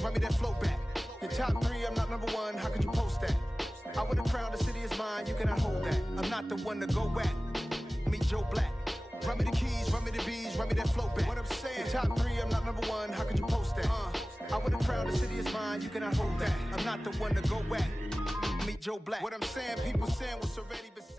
keys, run me that flow back. Your top three, I'm not number one, how could you post that? I would have crowned the city is mine, you cannot hold that. I'm not the one to go at. Meet Joe Black. Run me the keys, run me the bees, run me that flow back. What I'm saying, your top three, I'm not number one, how could you post that? I would have crowned the city is mine, you cannot hold that. I'm not the one to go at. Meet Joe Black. What I'm saying, people saying what's already been said.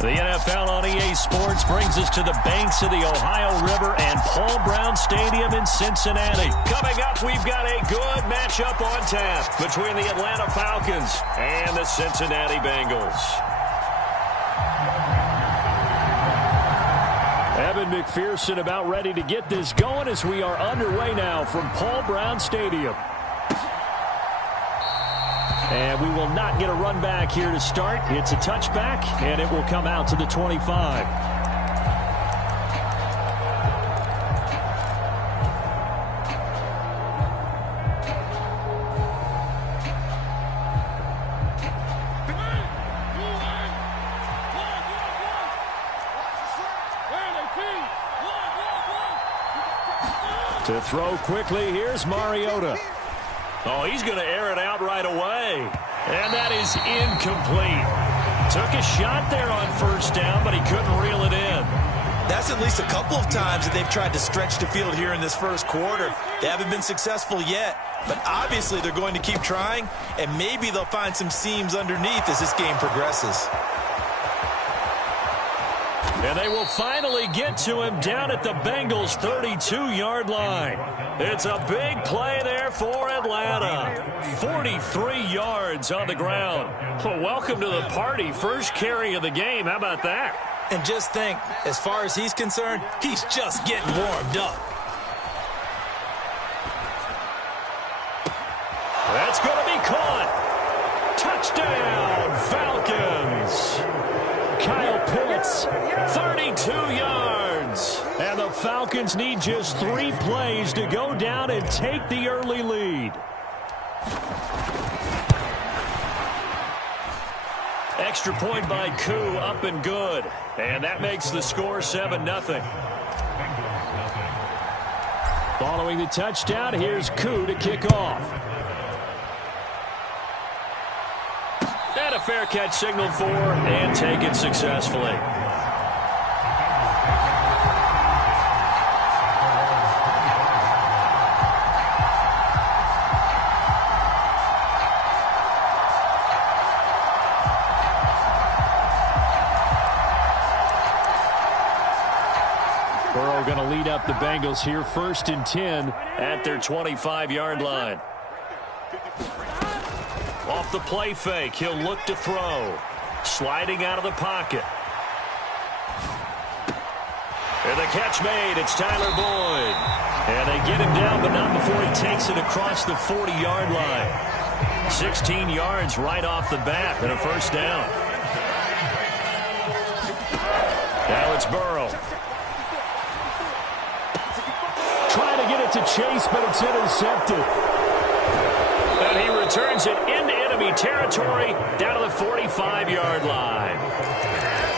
The NFL on EA Sports brings us to the banks of the Ohio River and Paul Brown Stadium in Cincinnati. Coming up, we've got a good matchup on tap between the Atlanta Falcons and the Cincinnati Bengals. Evan McPherson about ready to get this going as we are underway now from Paul Brown Stadium. And we will not get a run back here to start. It's a touchback, and it will come out to the 25. To throw quickly, here's Mariota. Oh, he's going to air it out right away. And that is incomplete. Took a shot there on first down, but he couldn't reel it in. That's at least a couple of times that they've tried to stretch the field here in this first quarter. They haven't been successful yet, but obviously they're going to keep trying, and maybe they'll find some seams underneath as this game progresses. And they will finally get to him down at the Bengals' 32-yard line. It's a big play there for Atlanta. 43 yards on the ground. Well, welcome to the party. First carry of the game. How about that? And just think, as far as he's concerned, he's just getting warmed up. That's going to be caught. Touchdown, Falcons. Kyle Pitts, 32 yards. And the Falcons need just 3 plays to go down and take the early lead. Extra point by Koo, up and good. And that makes the score 7-0. Following the touchdown, here's Koo to kick off. And a fair catch signaled for and taken successfully. Burrow going to lead up the Bengals here, 1st and 10 at their 25-yard line. Off the play fake, he'll look to throw. Sliding out of the pocket. And the catch made, it's Tyler Boyd. And they get him down, but not before he takes it across the 40-yard line. 16 yards right off the bat and a first down. Now it's Burrow. Trying to get it to Chase, but it's intercepted. And he returns it into enemy territory down to the 45-yard line.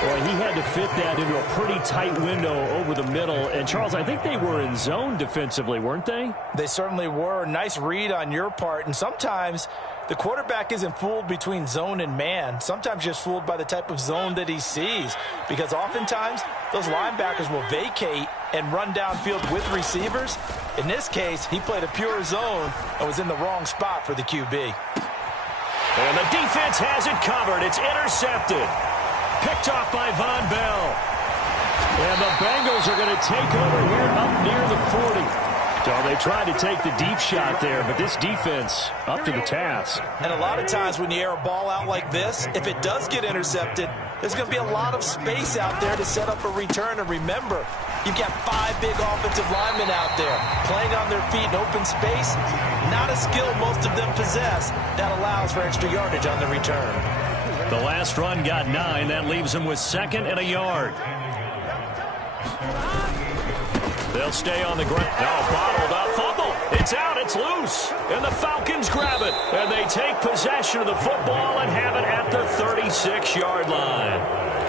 Boy, he had to fit that into a pretty tight window over the middle. And, Charles, I think they were in zone defensively, weren't they? They certainly were. Nice read on your part. And sometimes the quarterback isn't fooled between zone and man. Sometimes just fooled by the type of zone that he sees. Because oftentimes those linebackers will vacate and run downfield with receivers. In this case, he played a pure zone and was in the wrong spot for the QB. And the defense has it covered. It's intercepted. Picked off by Von Bell. And the Bengals are going to take over here up near the 40. So they tried to take the deep shot there, but this defense up to the task. And a lot of times when you air a ball out like this, if it does get intercepted, there's going to be a lot of space out there to set up a return. And remember, you've got 5 big offensive linemen out there playing on their feet in open space. Not a skill most of them possess that allows for extra yardage on the return. The last run got 9. That leaves them with 2nd and a yard. They'll stay on the ground. No, bottled up. Fumble. It's out. It's loose. And the Falcons grab it. And they take possession of the football and have it at the 36-yard line.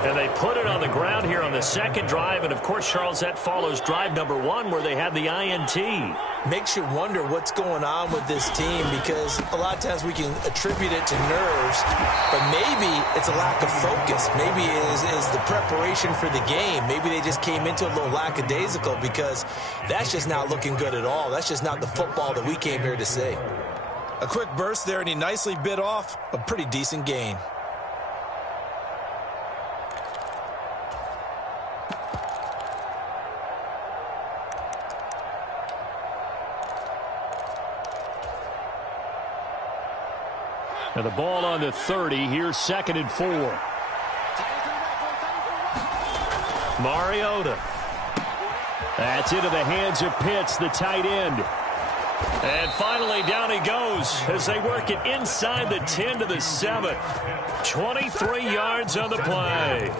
And they put it on the ground here on the second drive. And, of course, Charles, that follows drive number 1 where they had the INT. Makes you wonder what's going on with this team, because a lot of times we can attribute it to nerves, but maybe it's a lack of focus. Maybe it is the preparation for the game. Maybe they just came into a little lackadaisical, because that's just not looking good at all. That's just not the football that we came here to see. A quick burst there, and he nicely bit off a pretty decent gain. And the ball on the 30. Here's 2nd and 4. Mariota. That's into the hands of Pitts, the tight end. And finally, down he goes as they work it inside the 10 to the 7. 23 yards on the play.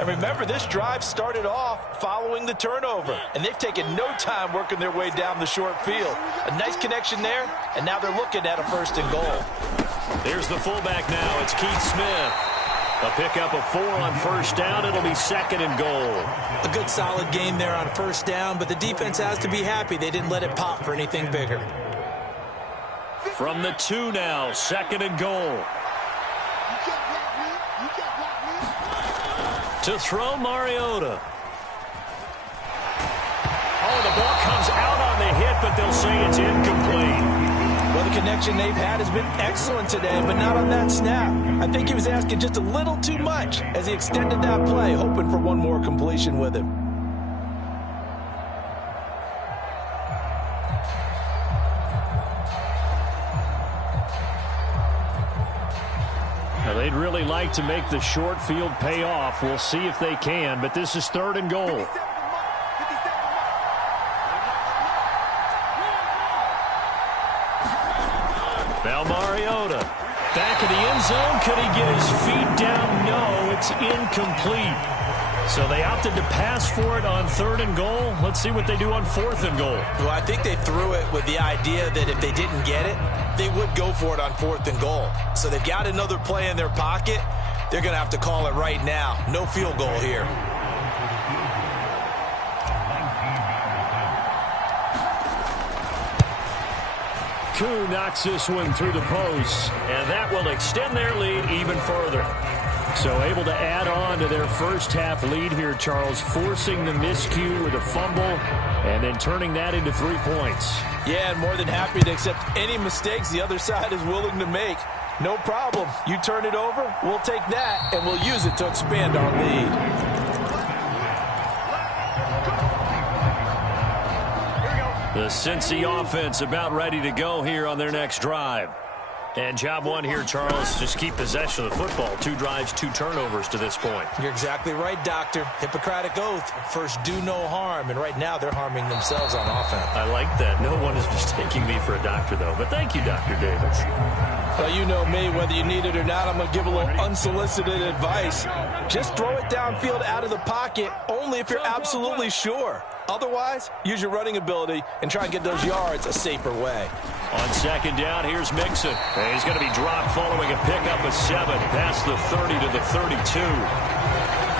And remember, this drive started off following the turnover, and they've taken no time working their way down the short field. A nice connection there, and now they're looking at a 1st and goal. There's the fullback now. It's Keith Smith. A pickup of 4 on 1st down. It'll be 2nd and goal. A good solid game there on 1st down, but the defense has to be happy they didn't let it pop for anything bigger. From the 2 now, 2nd and goal. To throw, Mariota. Oh, the ball comes out on the hit, but they'll say it's incomplete. Well, the connection they've had has been excellent today, but not on that snap. I think he was asking just a little too much as he extended that play, hoping for one more completion with him. Now, they'd really like to make the short field pay off. We'll see if they can, but this is 3rd and goal. Now Mariota. Back in the end zone. Could he get his feet down? No, it's incomplete. So they opted to pass for it on 3rd and goal. Let's see what they do on 4th and goal. Well, I think they threw it with the idea that if they didn't get it, they would go for it on 4th and goal. So they've got another play in their pocket. They're going to have to call it right now. No field goal here. Koo knocks this one through the post, and that will extend their lead even further. So able to add on to their 1st half lead here, Charles, forcing the miscue with a fumble and then turning that into 3 points. Yeah, and more than happy to accept any mistakes the other side is willing to make. No problem. You turn it over, we'll take that, and we'll use it to expand our lead. The Cincy offense about ready to go here on their next drive. And job 1 here, Charles, just keep possession of the football. 2 drives, 2 turnovers to this point. You're exactly right, Doctor. Hippocratic oath. First, do no harm. And right now, they're harming themselves on offense. I like that. No one is mistaking me for a doctor, though. But thank you, Dr. Davis. Well, you know me. Whether you need it or not, I'm going to give a little unsolicited advice. Just throw it downfield out of the pocket, only if you're absolutely sure. Otherwise, use your running ability and try and get those yards a safer way. On 2nd down, here's Mixon. And he's going to be dropped following a pickup of 7 past the 30 to the 32.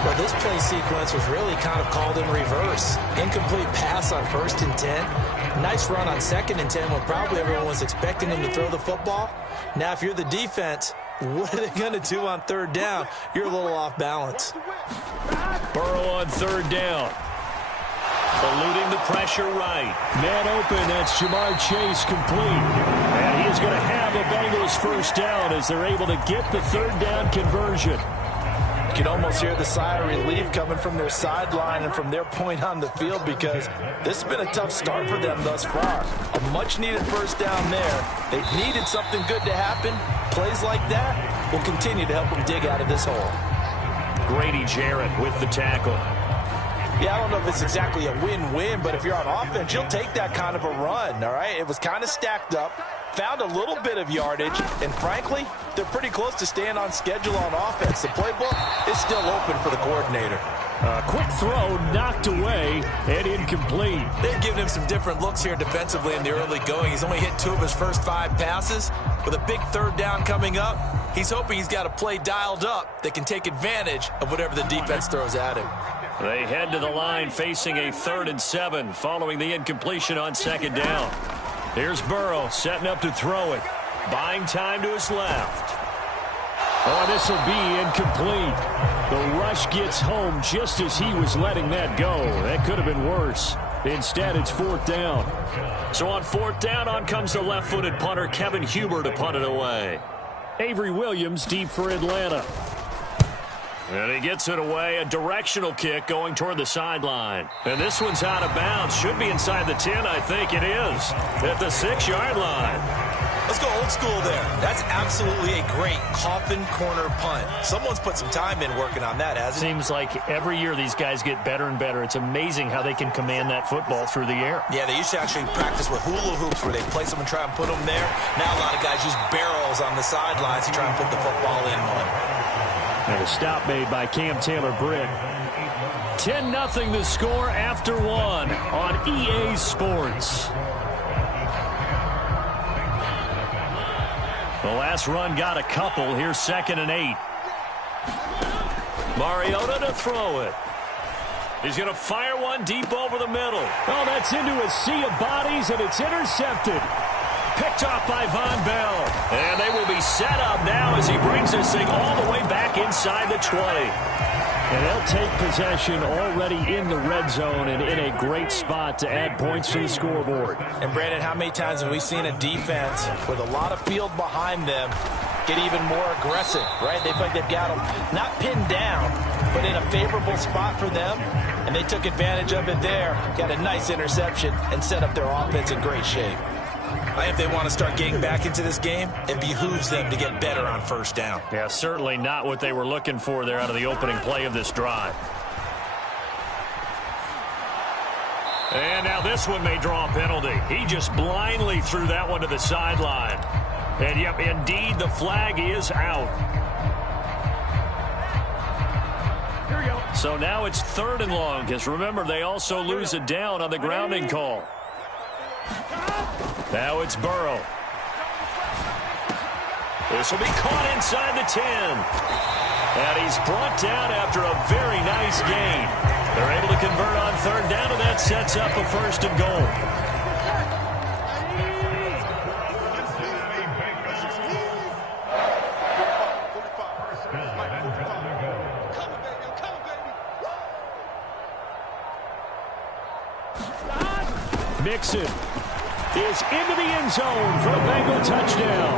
Well, this play sequence was really kind of called in reverse. Incomplete pass on 1st and 10. Nice run on 2nd and 10 when probably everyone was expecting him to throw the football. Now, if you're the defense, what are they going to do on 3rd down? You're a little off balance. Burrow on 3rd down. Eluding the pressure right. Man open, that's Jamar Chase complete. And he is going to have a Bengals 1st down as they're able to get the 3rd down conversion. You can almost hear the sigh of relief coming from their sideline and from their point on the field, because this has been a tough start for them thus far. A much-needed 1st down there. They've needed something good to happen. Plays like that will continue to help them dig out of this hole. Grady Jarrett with the tackle. Yeah, I don't know if it's exactly a win-win, but if you're on offense, you'll take that kind of a run, all right? It was kind of stacked up, found a little bit of yardage, and frankly, they're pretty close to staying on schedule on offense. The playbook is still open for the coordinator. A quick throw knocked away and incomplete. They've given him some different looks here defensively in the early going. He's only hit 2 of his first 5 passes. With a big 3rd down coming up, he's hoping he's got a play dialed up that can take advantage of whatever the defense throws at him. They head to the line facing a 3rd and 7 following the incompletion on 2nd down. Here's Burrow setting up to throw it. Buying time to his left. Oh, this will be incomplete. The rush gets home just as he was letting that go. That could have been worse. Instead, it's 4th down. So on 4th down, on comes the left-footed punter, Kevin Huber, to punt it away. Avery Williams deep for Atlanta. And he gets it away. A directional kick going toward the sideline. And this one's out of bounds. Should be inside the 10, I think it is. At the 6-yard line. Let's go old school there. That's absolutely a great coffin corner punt. Someone's put some time in working on that, hasn't it? Seems like every year these guys get better and better. It's amazing how they can command that football through the air. Yeah, they used to actually practice with hula hoops where they place them and try and put them there. Now a lot of guys use barrels on the sidelines to try and put the football in one. And a stop made by Cam Taylor-Britt. 10-0 the score after 1 on EA Sports. The last run got a couple. Here's 2nd and 8. Mariota to throw it. He's going to fire one deep over the middle. Oh, that's into a sea of bodies, and it's intercepted. Picked off by Von Bell. And they will be set up now as he brings this thing all the way back inside the 20. And they'll take possession already in the red zone and in a great spot to add points to the scoreboard. And, Brandon, how many times have we seen a defense with a lot of field behind them get even more aggressive, right? They feel like they've got them not pinned down, but in a favorable spot for them, and they took advantage of it there, got a nice interception, and set up their offense in great shape. I think if they want to start getting back into this game, it behooves them to get better on 1st down. Yeah, certainly not what they were looking for there out of the opening play of this drive. And now this one may draw a penalty. He just blindly threw that one to the sideline. And, yep, indeed, the flag is out. Here we go. So now it's 3rd and long, because remember, they also lose a down on the grounding call. Now it's Burrow. This will be caught inside the 10. And he's brought down after a very nice gain. They're able to convert on 3rd down, and that sets up a 1st and goal. Mixon is into the end zone for a Bengal touchdown.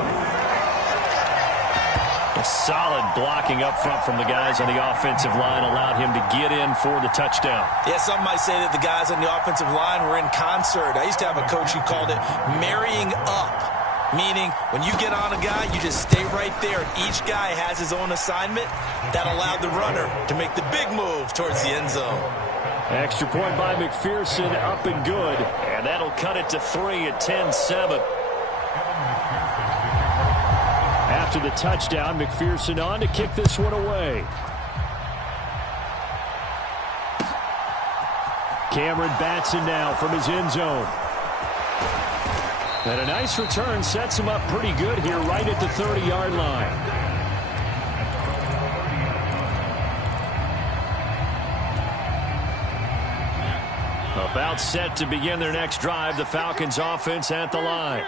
A solid blocking up front from the guys on the offensive line allowed him to get in for the touchdown. Yeah, some might say that the guys on the offensive line were in concert. I used to have a coach who called it marrying up, meaning when you get on a guy, you just stay right there, and each guy has his own assignment. That allowed the runner to make the big move towards the end zone. Extra point by McPherson, up and good. And that'll cut it to 3 at 10-7. After the touchdown, McPherson on to kick this one away. Cameron Batson now from his end zone. And a nice return sets him up pretty good here right at the 30-yard line. About set to begin their next drive, the Falcons offense at the line.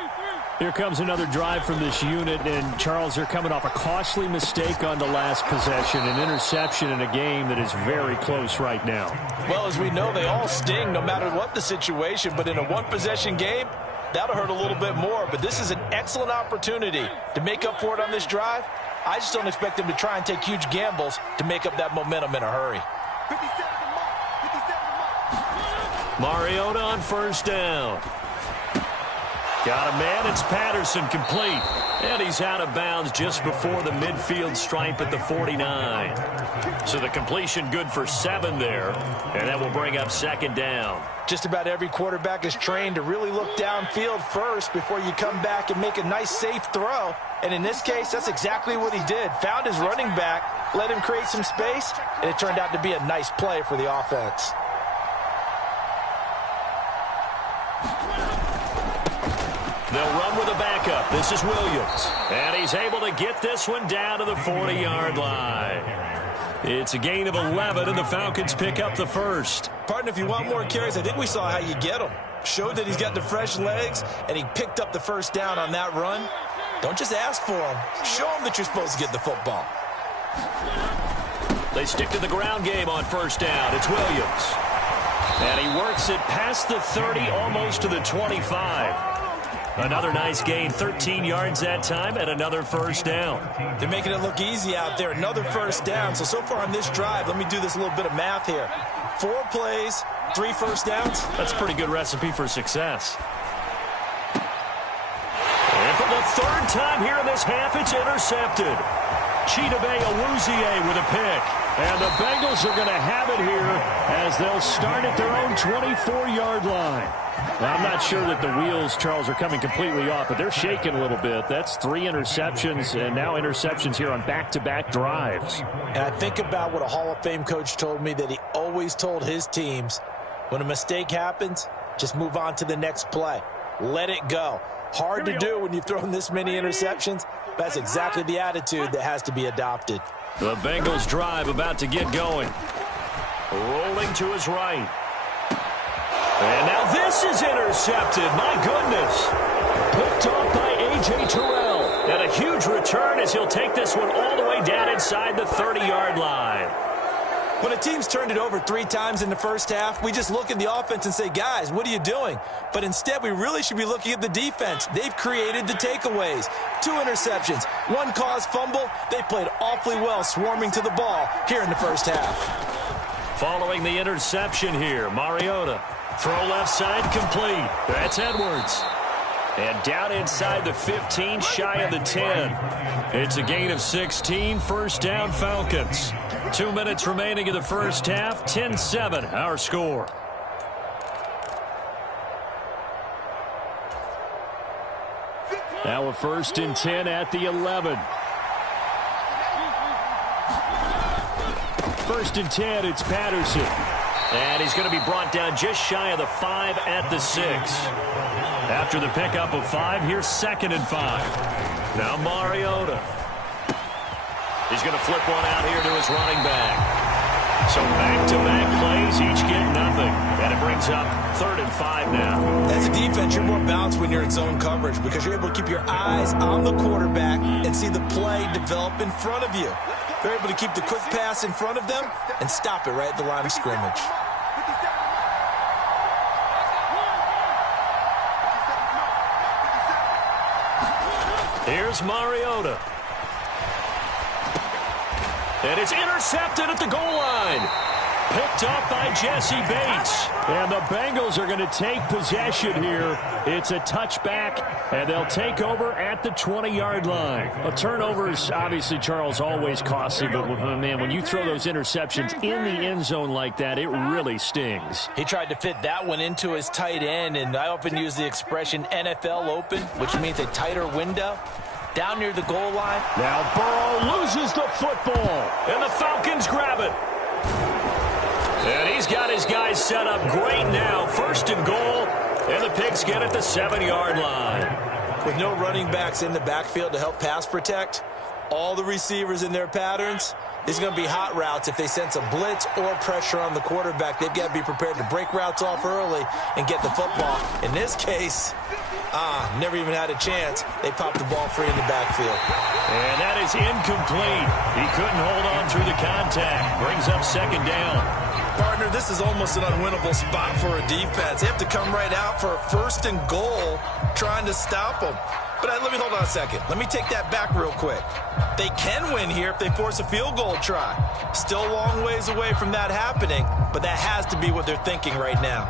Here comes another drive from this unit, and Charles, they're coming off a costly mistake on the last possession, an interception in a game that is very close right now. Well, as we know, they all sting no matter what the situation, but in a one-possession game, that'll hurt a little bit more. But this is an excellent opportunity to make up for it on this drive. I just don't expect them to try and take huge gambles to make up that momentum in a hurry. Mariota on 1st down. Got a man, it's Patterson, complete. And he's out of bounds just before the midfield stripe at the 49. So the completion good for 7 there. And that will bring up second down. Just about every quarterback is trained to really look downfield first before you come back and make a nice, safe throw. And in this case, that's exactly what he did. Found his running back, let him create some space, and it turned out to be a nice play for the offense. They'll run with a backup. This is Williams. And he's able to get this one down to the 40-yard line. It's a gain of 11, and the Falcons pick up the first. Partner, if you want more carries, I think we saw how you get him. Showed that he's got the fresh legs, and he picked up the first down on that run. Don't just ask for him. Show him that you're supposed to get the football. They stick to the ground game on first down. It's Williams. And he works it past the 30, almost to the 25. Another nice gain, 13 yards that time, and another first down. They're making it look easy out there. Another first down. So far on this drive, let me do this little bit of math here. 4 plays, 3 first downs. That's a pretty good recipe for success. And for the 3rd time here in this half, it's intercepted. Chidobe Awuzie with a pick. And the Bengals are going to have it here as they'll start at their own 24-yard line. Well, I'm not sure that the wheels, Charles, are coming completely off, but they're shaking a little bit. That's 3 interceptions, and now interceptions here on back-to-back drives. And I think about what a Hall of Fame coach told me, that he always told his teams, when a mistake happens, just move on to the next play. Let it go. Hard to do when you've thrown this many interceptions. That's exactly the attitude that has to be adopted. The Bengals drive about to get going. Rolling to his right. And now this is intercepted. My goodness. Picked off by A.J. Terrell. And a huge return as he'll take this one all the way down inside the 30-yard line. When a team's turned it over 3 times in the first half, we just look at the offense and say, guys, what are you doing? But instead, we really should be looking at the defense. They've created the takeaways. 2 interceptions, 1 caused fumble. They played awfully well swarming to the ball here in the first half. Following the interception here, Mariota. Throw left side complete. That's Edwards. And down inside the 15, shy of the 10. It's a gain of 16, first down Falcons. 2 minutes remaining in the first half, 10-7, our score. Now a 1st and 10 at the 11. 1st and 10, it's Patterson. And he's going to be brought down just shy of the 5 at the 6. After the pickup of 5, here's 2nd and 5. Now Mariota. He's going to flip one out here to his running back. So back-to-back plays, each get nothing. And it brings up 3rd and 5 now. As a defense, you're more balanced when you're in zone coverage because you're able to keep your eyes on the quarterback and see the play develop in front of you. They're able to keep the quick pass in front of them and stop it right at the line of scrimmage. Here's Mariota. And it's intercepted at the goal line. Picked up by Jesse Bates. And the Bengals are going to take possession here. It's a touchback, and they'll take over at the 20-yard line. A turnover is obviously, Charles, always costly, but, man, when you throw those interceptions in the end zone like that, it really stings. He tried to fit that one into his tight end, and I often use the expression NFL open, which means a tighter window. Down near the goal line. Now Burrow loses the football, and the Falcons grab it. And he's got his guys set up great now. 1st and goal, and the Pigs get at the 7-yard line. With no running backs in the backfield to help pass protect, all the receivers in their patterns, these are going to be hot routes. If they sense a blitz or pressure on the quarterback, they've got to be prepared to break routes off early and get the football. In this case, never even had a chance. They popped the ball free in the backfield. And that is incomplete. He couldn't hold on through the contact. Brings up 2nd down. Partner, this is almost an unwinnable spot for a defense. They have to come right out for a 1st and goal trying to stop them. But let me hold on a second. Let me take that back real quick. They can win here if they force a field goal try. Still a long ways away from that happening, but that has to be what they're thinking right now.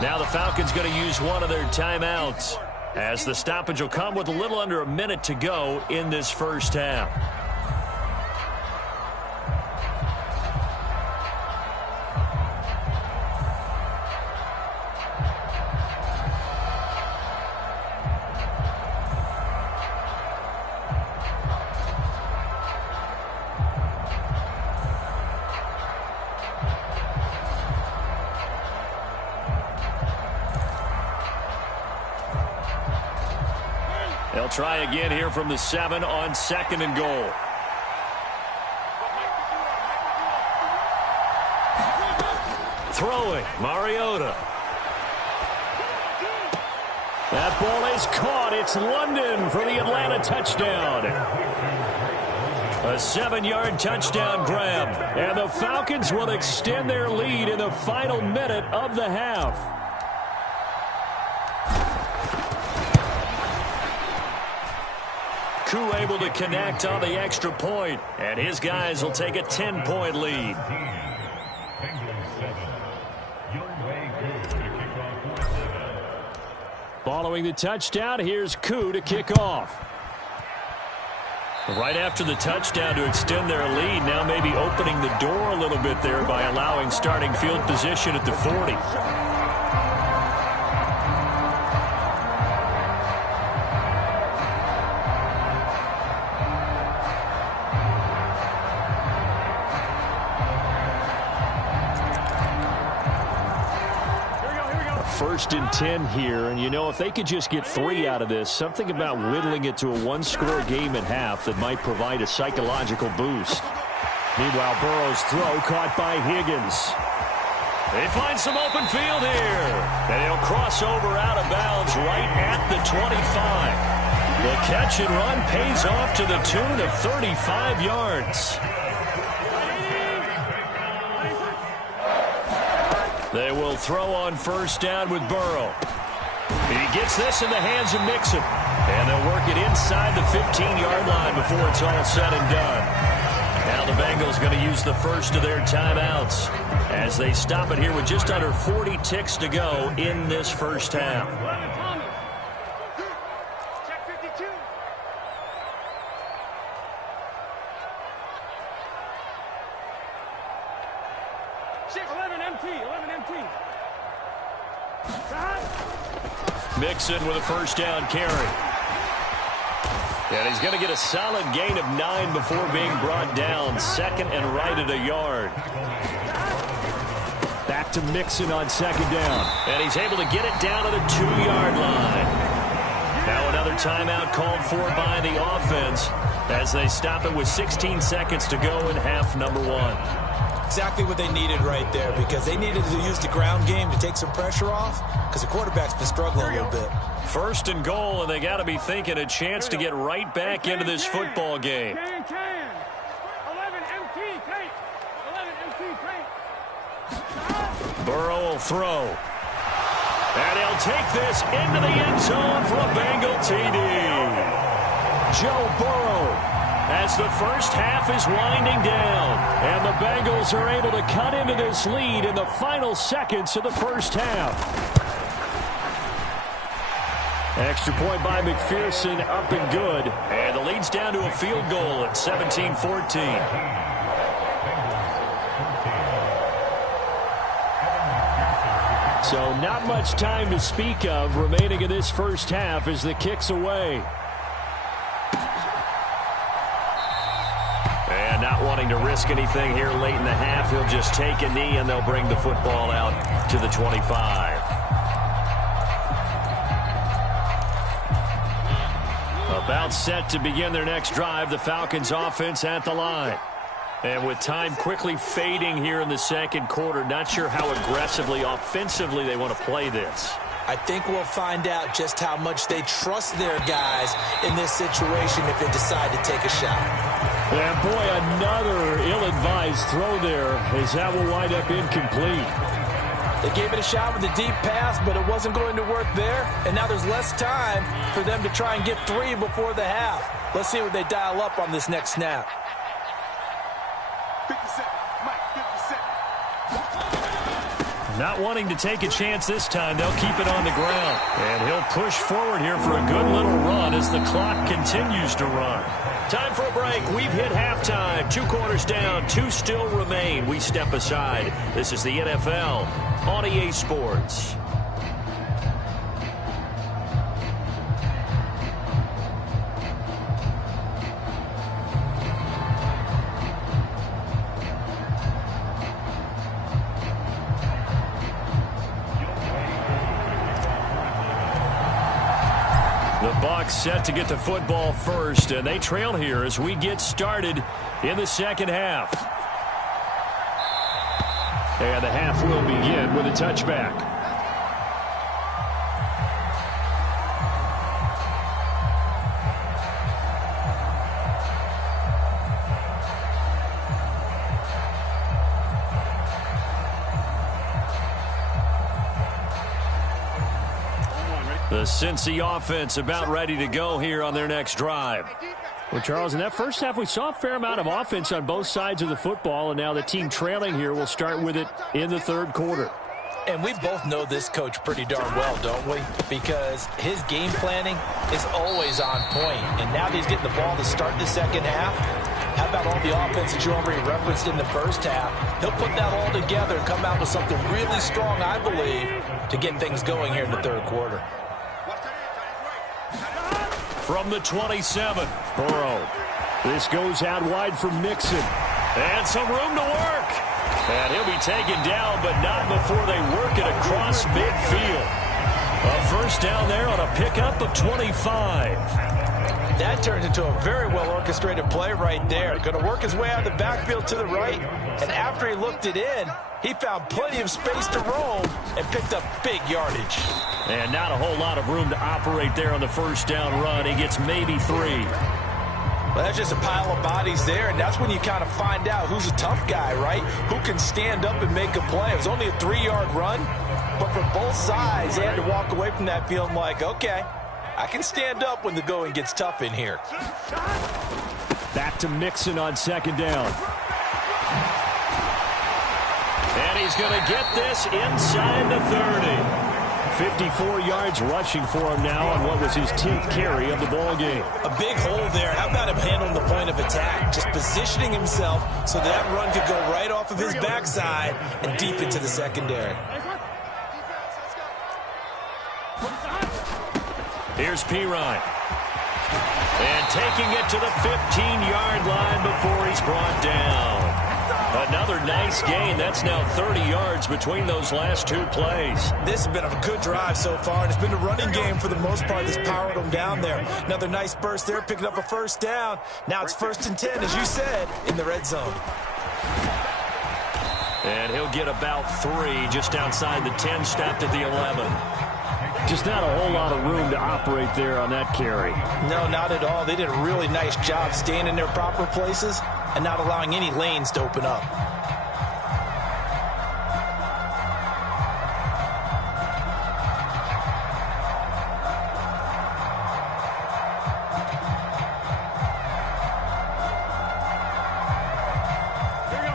Now the Falcons going to use one of their timeouts, as the stoppage will come with a little under a minute to go in this first half. They'll try again here from the 7 on 2nd and goal. Throwing, Mariota. That ball is caught. It's London for the Atlanta touchdown. A 7-yard touchdown grab. And the Falcons will extend their lead in the final minute of the half. Koo able to connect on the extra point, and his guys will take a 10-point lead. Following the touchdown, here's Koo to kick off. Right after the touchdown to extend their lead, now maybe opening the door a little bit there by allowing starting field position at the 40. First and 10 here, and you know, if they could just get 3 out of this, something about whittling it to a 1-score game at half that might provide a psychological boost. Meanwhile, Burrow's throw caught by Higgins. They find some open field here, and he'll cross over out of bounds right at the 25. The catch and run pays off to the tune of 35 yards. They will throw on first down with Burrow. He gets this in the hands of Mixon. And they'll work it inside the 15-yard line before it's all said and done. Now the Bengals going to use the first of their timeouts as they stop it here with just under 40 ticks to go in this first half. Mixon with a first down carry. And he's going to get a solid gain of 9 before being brought down. Second and right at a yard. Back to Mixon on second down. And he's able to get it down to the 2-yard line. Now another timeout called for by the offense as they stop it with 16 seconds to go in half number 1. Exactly what they needed right there, because they needed to use the ground game to take some pressure off, because the quarterback's been struggling a little bit. First and goal, and they got to be thinking a chance to get right back into this football game. 11 MT, 11 MT, Burrow will throw. And he'll take this into the end zone for a Bengal TD. Joe Burrow, as the first half is winding down, and the Bengals are able to cut into this lead in the final seconds of the first half. Extra point by McPherson, up and good. And the lead's down to a field goal at 17-14. So not much time to speak of remaining in this first half as the kick's away. And not wanting to risk anything here late in the half, he'll just take a knee and they'll bring the football out to the 25. About set to begin their next drive, the Falcons offense at the line. And with time quickly fading here in the second quarter, not sure how aggressively, offensively they want to play this. I think we'll find out just how much they trust their guys in this situation if they decide to take a shot. And boy, another ill-advised throw there as that will wind up incomplete. They gave it a shot with a deep pass, but it wasn't going to work there. And now there's less time for them to try and get 3 before the half. Let's see what they dial up on this next snap. 50 seconds. Mike, 50 seconds. Not wanting to take a chance this time, they'll keep it on the ground. And he'll push forward here for a good little run as the clock continues to run. Time for a break. We've hit halftime. 2 quarters down, 2 still remain. We step aside. This is the NFL on EA Sports. Set to get the football first, and they trail here as we get started in the second half. And the half will begin with a touchback. The Cincy offense about ready to go here on their next drive. Well, Charles, in that first half, we saw a fair amount of offense on both sides of the football, and now the team trailing here will start with it in the third quarter. And we both know this coach pretty darn well, don't we? Because his game planning is always on point. And now that he's getting the ball to start the second half, how about all the offense that you already referenced in the first half? He'll put that all together and come out with something really strong, I believe, to get things going here in the third quarter. From the 27, Burrow. This goes out wide for Mixon. And some room to work. And he'll be taken down, but not before they work it across midfield. A first down there on a pickup of 25. That turns into a very well-orchestrated play right there. Going to work his way out of the backfield to the right. And after he looked it in, he found plenty of space to roam and picked up big yardage. And not a whole lot of room to operate there on the first down run. He gets maybe 3. Well, that's just a pile of bodies there, and that's when you kind of find out who's a tough guy, right? Who can stand up and make a play. It was only a 3-yard run, but for both sides, they had to walk away from that feeling like, okay, I can stand up when the going gets tough in here. Back to Mixon on second down. And he's going to get this inside the 30. 54 yards rushing for him now on what was his 10th carry of the ball game. A big hole there. How about him handling the point of attack? Just positioning himself so that run could go right off of his backside and deep into the secondary. Here's Pirine. And taking it to the 15-yard line before he's brought down. Another nice gain. That's now 30 yards between those last 2 plays. This has been a good drive so far, and it's been a running game for the most part that's powered them down there. Another nice burst there, picking up a first down. Now it's 1st and 10, as you said, in the red zone. And he'll get about 3 just outside the 10, stopped at the 11. Just not a whole lot of room to operate there on that carry. No, not at all. They did a really nice job staying in their proper places and not allowing any lanes to open up.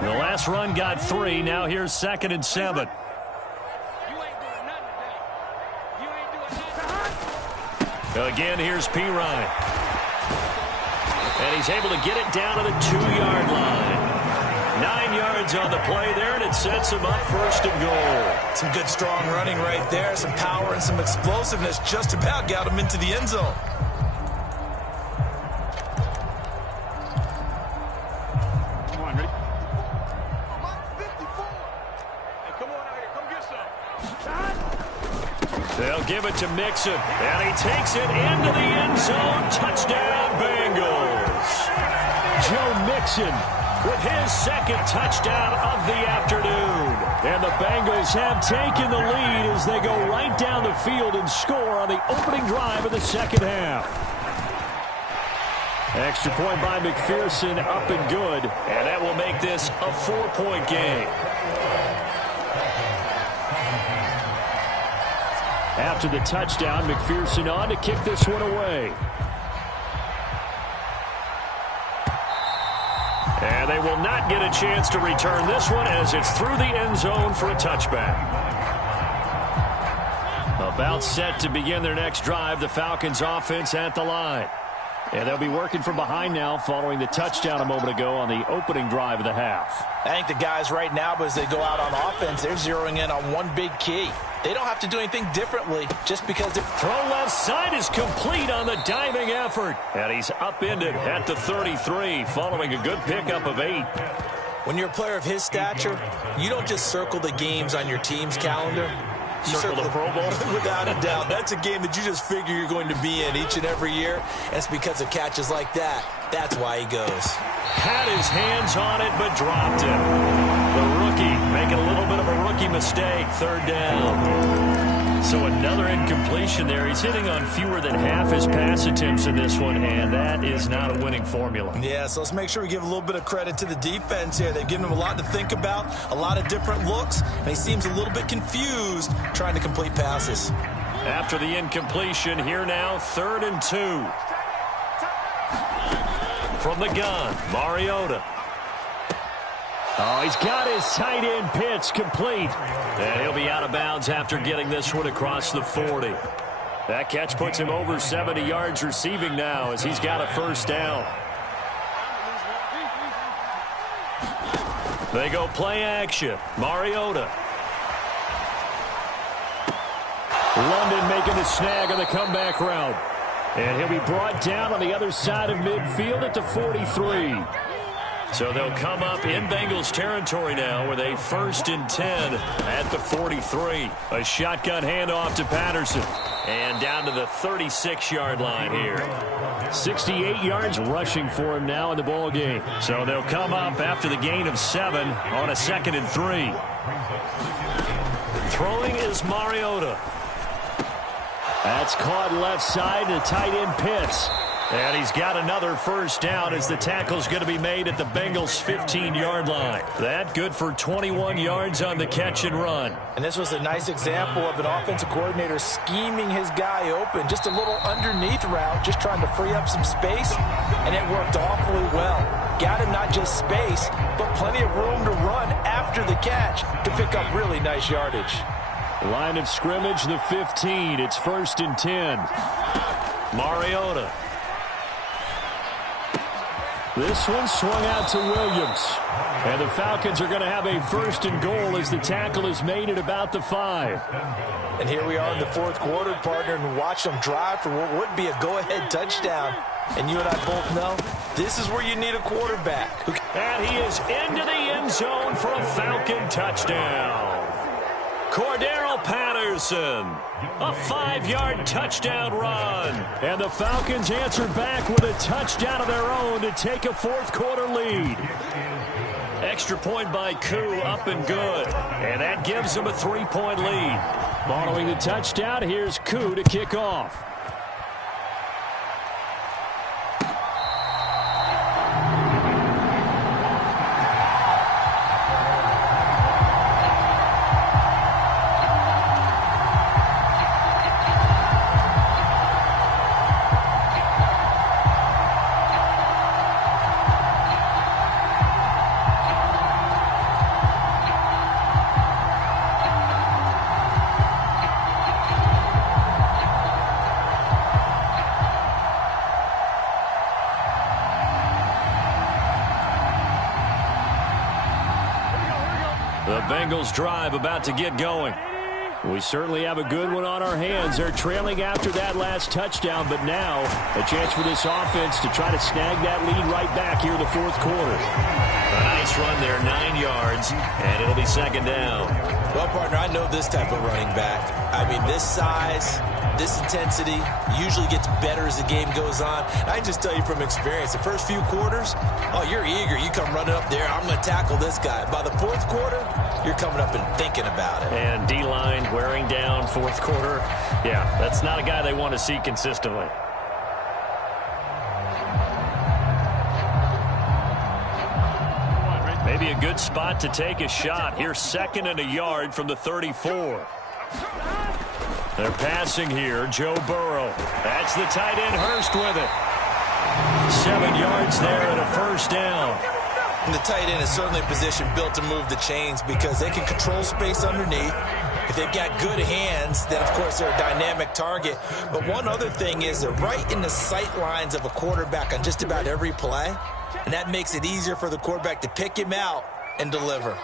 The last run got 3. Now here's 2nd and 7. Again, here's Pirine. And he's able to get it down to the 2-yard line. 9 yards on the play there, and it sets him up 1st and goal. Some good, strong running right there. Some power and some explosiveness just about got him into the end zone. Come on, ready? Hey, come on out here. Come get some. They'll give it to Mixon, and he takes it into the end zone. Touchdown, Bengals. Joe Mixon with his 2nd touchdown of the afternoon. And the Bengals have taken the lead as they go right down the field and score on the opening drive of the second half. Extra point by McPherson, up and good. And that will make this a 4-point game. After the touchdown, McPherson on to kick this one away. And they will not get a chance to return this one as it's through the end zone for a touchback. About set to begin their next drive, the Falcons offense at the line. And they'll be working from behind now following the touchdown a moment ago on the opening drive of the half. I think the guys right now, as they go out on offense, they're zeroing in on one big key. They don't have to do anything differently just because they're... Throw left side is complete on the diving effort. And he's upended at the 33 following a good pickup of 8. When you're a player of his stature, you don't just circle the games on your team's calendar. You circle the Pro Bowl. Without a doubt. That's a game that you just figure you're going to be in each and every year. And it's because of catches like that. That's why he goes. Had his hands on it, but dropped it. The rookie making a little bit of a rookie mistake. Third down. So another incompletion there. He's hitting on fewer than half his pass attempts in this one, and that is not a winning formula. Yeah, so let's make sure we give a little bit of credit to the defense here. They've given him a lot to think about, a lot of different looks, and he seems a little bit confused trying to complete passes. After the incompletion, here now, 3rd and 2. From the gun, Mariota. Oh, he's got his tight end pitch complete. And he'll be out of bounds after getting this one across the 40. That catch puts him over 70 yards receiving now as he's got a first down. They go play action. Mariota. London making the snag on the comeback route. And he'll be brought down on the other side of midfield at the 43. So they'll come up in Bengals territory now with a 1st and 10 at the 43. A shotgun handoff to Patterson. And down to the 36-yard line here. 68 yards rushing for him now in the ball game. So they'll come up after the gain of 7 on a 2nd and 3. Throwing is Mariota. That's caught left side to tight end Pitts. And he's got another first down as the tackle's going to be made at the Bengals' 15-yard line. That good for 21 yards on the catch and run. And this was a nice example of an offensive coordinator scheming his guy open. Just a little underneath route, just trying to free up some space, and it worked awfully well. Got him not just space, but plenty of room to run after the catch to pick up really nice yardage. Line of scrimmage, the 15. It's 1st and 10. Mariota. This one swung out to Williams. And the Falcons are going to have a 1st and goal as the tackle is made at about the 5. And here we are in the 4th quarter, partner, and watch them drive for what would be a go-ahead touchdown. And you and I both know this is where you need a quarterback. And he is into the end zone for a Falcon touchdown. Cordero Patterson, a 5-yard touchdown run. And the Falcons answered back with a touchdown of their own to take a 4th quarter lead. Extra point by Koo, up and good. And that gives them a 3-point lead. Following the touchdown, here's Koo to kick off. Bengals drive about to get going. We certainly have a good one on our hands. They're trailing after that last touchdown, but now a chance for this offense to try to snag that lead right back here in the 4th quarter. A nice run there, 9 yards, and it'll be 2nd down. Well, partner, I know this type of running back. I mean, this size, this intensity usually gets better as the game goes on. I just tell you from experience, the first few quarters, oh, you're eager. You come running up there, I'm going to tackle this guy. By the 4th quarter, you're coming up and thinking about it. And D-line wearing down 4th quarter. Yeah, that's not a guy they want to see consistently. Maybe a good spot to take a shot. Here's 2nd and a yard from the 34. They're passing here, Joe Burrow. That's the tight end, Hurst with it. 7 yards there and a first down. And the tight end is certainly a position built to move the chains because they can control space underneath. If they've got good hands, then, of course, they're a dynamic target. But one other thing is they're right in the sight lines of a quarterback on just about every play, and that makes it easier for the quarterback to pick him out and deliver.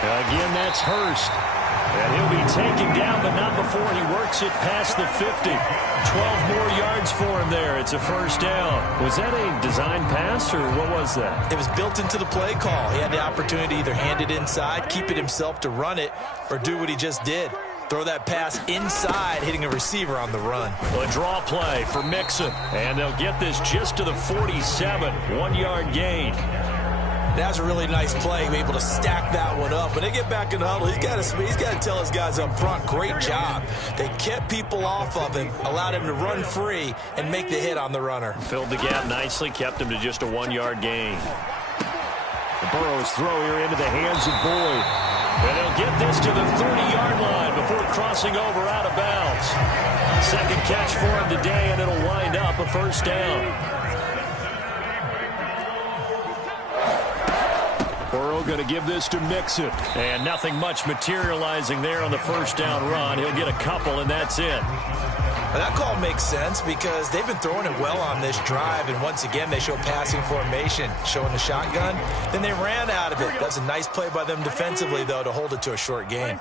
Again, that's Hurst. And he'll be taken down, but not before he works it past the 50. 12 more yards for him there. It's a first down. Was that a design pass, or what was that? It was built into the play call. He had the opportunity to either hand it inside, keep it himself to run it, or do what he just did. Throw that pass inside, hitting a receiver on the run. A draw play for Mixon. And they'll get this just to the 47. 1-yard gain. That's a really nice play, able to stack that one up. When they get back in the huddle, he's got to tell his guys up front, great job. They kept people off of him, allowed him to run free, and make the hit on the runner. Filled the gap nicely, kept him to just a 1-yard gain. The Burrow's throw here into the hands of Boyd. And they'll get this to the 30-yard line before crossing over out of bounds. Second catch for him today, and it'll wind up a first down. Burrow going to give this to Mixon. And nothing much materializing there on the first down run. He'll get a couple, and that's it. Well, that call makes sense because they've been throwing it well on this drive, and once again they show passing formation, showing the shotgun. Then they ran out of it. That's a nice play by them defensively, though, to hold it to a short gain.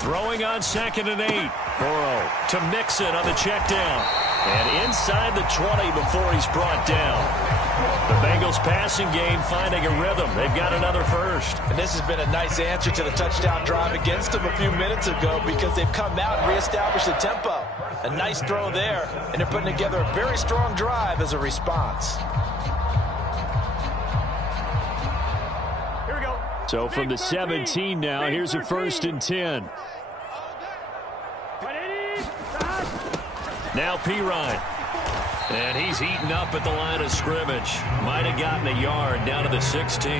Throwing on 2nd and 8. Burrow to Mixon on the check down. And inside the 20 before he's brought down. The Bengals passing game finding a rhythm. They've got another first. And this has been a nice answer to the touchdown drive against them a few minutes ago because they've come out and reestablished the tempo. A nice throw there, and they're putting together a very strong drive as a response. Here we go. So from the 17 now, here's a 1st and 10. Now Pirine. And he's heating up at the line of scrimmage. Might have gotten a yard down to the 16.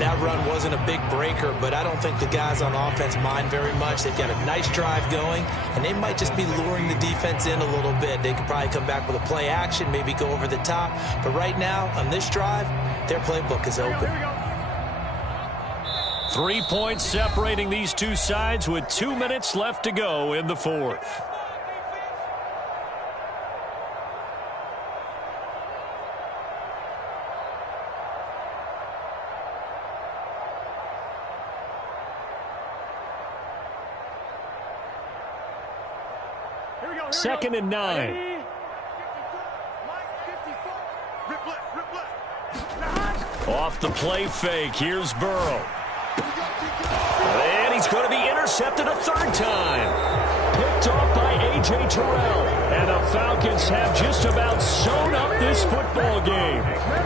That run wasn't a big breaker, but I don't think the guys on offense mind very much. They've got a nice drive going, and they might just be luring the defense in a little bit. They could probably come back with a play action, maybe go over the top. But right now, on this drive, their playbook is open. 3 points separating these two sides with 2 minutes left to go in the fourth. Second and 9. Off the play fake. Here's Burrow. And he's going to be intercepted a third time. Picked off by A.J. Terrell. And the Falcons have just about sewn up this football game.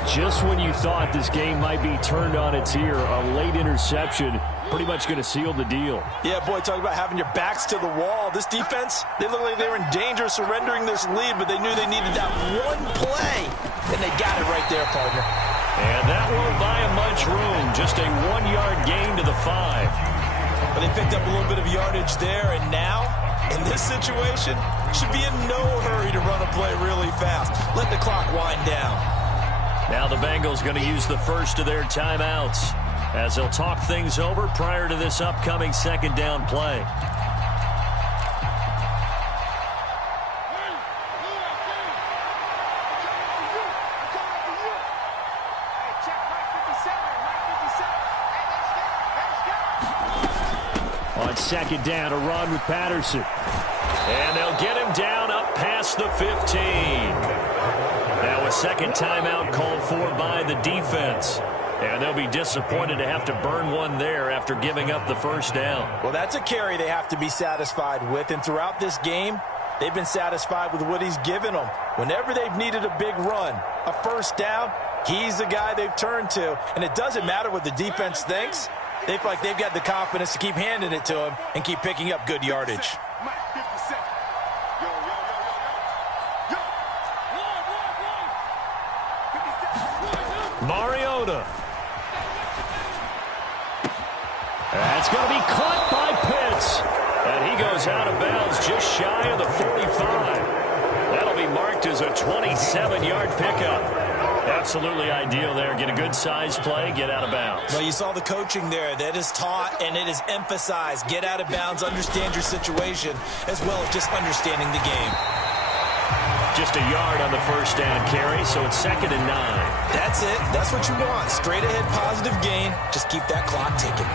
Just when you thought this game might be turned on its ear, a late interception pretty much going to seal the deal. Yeah, boy, talk about having your backs to the wall. This defense, they look like they were in danger of surrendering this lead, but they knew they needed that one play, and they got it right there, partner. And that won't buy them much room. Just a 1-yard gain to the 5. But they picked up a little bit of yardage there, and now, in this situation, should be in no hurry to run a play really fast. Let the clock wind down. Now the Bengals going to use the first of their timeouts as they'll talk things over prior to this upcoming second down play. On second down, a run with Patterson. And they'll get him down up past the 15. Now a second timeout called for by the defense. And they'll be disappointed to have to burn one there after giving up the first down. Well, that's a carry they have to be satisfied with. And throughout this game, they've been satisfied with what he's given them. Whenever they've needed a big run, a first down, he's the guy they've turned to. And it doesn't matter what the defense thinks. They feel like they've got the confidence to keep handing it to him and keep picking up good yardage. Mariota. That's going to be caught by Pitts. And he goes out shy of the 45. That'll be marked as a 27-yard pickup. Absolutely ideal there. Get a good size play, get out of bounds. Well, you saw the coaching there. That is taught and it is emphasized. Get out of bounds, understand your situation, as well as just understanding the game. Just a yard on the first down carry, so it's 2nd and 9. That's it. That's what you want. Straight ahead positive gain. Just keep that clock ticking.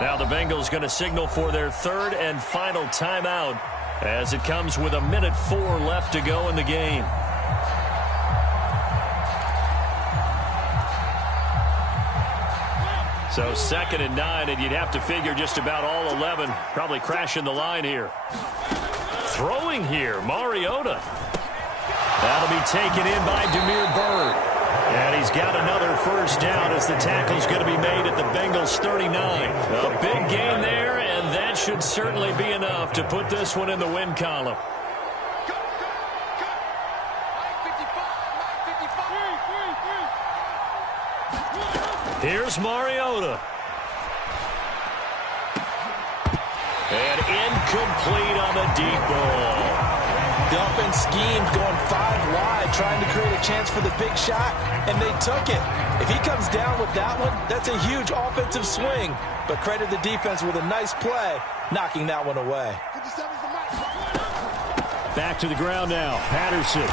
Now the Bengals going to signal for their 3rd and final timeout as it comes with 1:04 left to go in the game. So 2nd and 9, and you'd have to figure just about all 11 probably crashing the line here. Throwing here, Mariota. That'll be taken in by Damiere Byrd. And he's got another first down as the tackle's going to be made at the Bengals 39. A big gain there, and that should certainly be enough to put this one in the win column. Here's Mariota. And incomplete on the deep ball. The offense schemed going 5 wide, trying to create a chance for the big shot, and they took it. If he comes down with that one, that's a huge offensive swing. But credit the defense with a nice play, knocking that one away. Back to the ground now. Patterson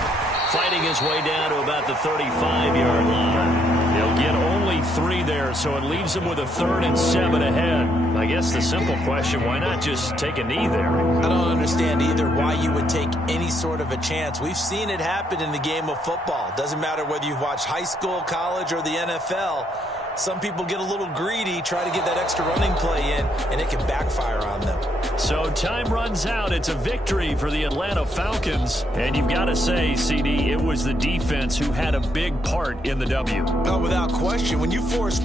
fighting his way down to about the 35-yard line. He'll get only 3 there, so it leaves him with a 3rd and 7 ahead. I guess the simple question, why not just take a knee there? I don't understand either why you would take any sort of a chance. We've seen it happen in the game of football. Doesn't matter whether you've watched high school, college, or the NFL. Some people get a little greedy, try to get that extra running play in, and it can backfire on them. So time runs out. It's a victory for the Atlanta Falcons. And you've got to say, CD, it was the defense who had a big part in the W. No, without question. When you force